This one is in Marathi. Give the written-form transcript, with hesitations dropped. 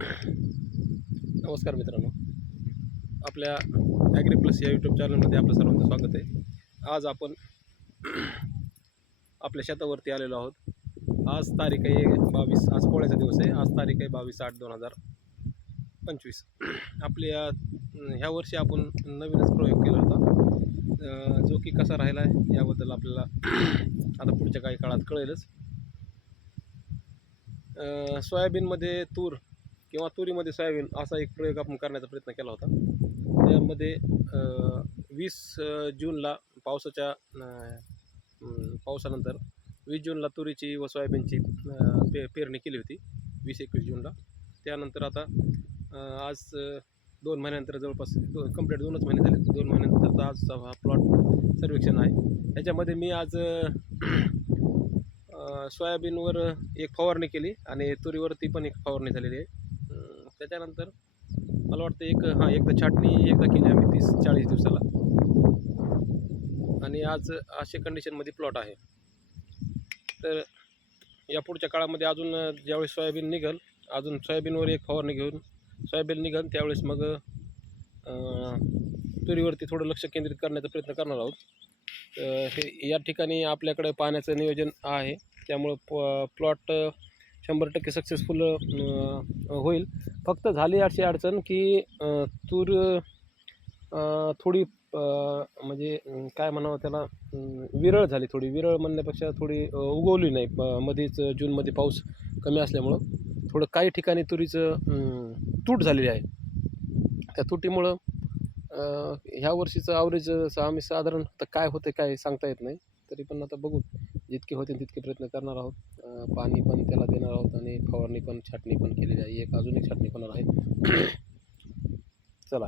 नमस्कार मित्रांनो, आपल्या ॲग्री प्लस या यूट्यूब चॅनलमध्ये आपलं सर्वांचं स्वागत आहे. आज आपण आपल्या शेतावरती आलेलो आहोत. आज तारीख आहे 22, आज पोळ्याचा दिवस आहे. आज तारीख आहे 22/8/2025. आपल्या ह्या वर्षी आपण नवीनच प्रयोग केला होता, जो की कसा राहिला आहे याबद्दल आपल्याला आता पुढच्या काही काळात कळेलच. सोयाबीनमध्ये तूर किंवा तुरीमध्ये सोयाबीन असा एक प्रयोग आपण करण्याचा प्रयत्न केला होता. त्यामध्ये 20 जूनला पावसानंतर 20 जूनला तुरीची व सोयाबीनची पेरणी केली होती, 20-21 जूनला. त्यानंतर आता आज 2 महिन्यानंतर जवळपास कंप्लीट 2च महिने झाले. 2 महिन्यानंतरचा आजचा हा प्लॉट सर्वेक्षण आहे. ह्याच्यामध्ये मी आज सोयाबीनवर एक फवारणी केली आणि तुरीवरती पण एक फवारणी झालेली आहे. त्याच्यानंतर मला वाटतं एकदा छाटणी केली आम्ही 30-40 दिवसाला. आणि आज अशा कंडिशनमध्ये प्लॉट आहे. तर या पुढच्या काळामध्ये अजून ज्यावेळेस सोयाबीन निघेल, अजून सोयाबीनवर एक फवारणी घेऊन सोयाबीन निघेल त्यावेळेस मग तुरीवरती थोडं लक्ष केंद्रित करण्याचा प्रयत्न करणार आहोत. हे या ठिकाणी आपल्याकडे पाण्याचं नियोजन आहे, त्यामुळं प्लॉट 100% सक्सेसफुल होईल. फक्त झाली अशी अडचण की तूर थोडी म्हणजे काय म्हणावं त्याला, विरळ झाली. थोडी विरळ म्हणण्यापेक्षा थोडी उगवली नाही. मध्येच जूनमध्ये पाऊस कमी असल्यामुळं थोडं काही ठिकाणी तुरीचं तूट झालेली आहे. त्या तुटीमुळं ह्या वर्षीचं ॲव्हरेज आम्ही साधारण आता काय होतं काय सांगता येत नाही. तरी पण आता बघू, जितके होतील तितके प्रयत्न करणार आहोत. पाणी पण त्याला देणार आहोत आणि फवारणी पण छाटणी पण केलेली आहे. अजून एक छाटणी होणार आहे. चला.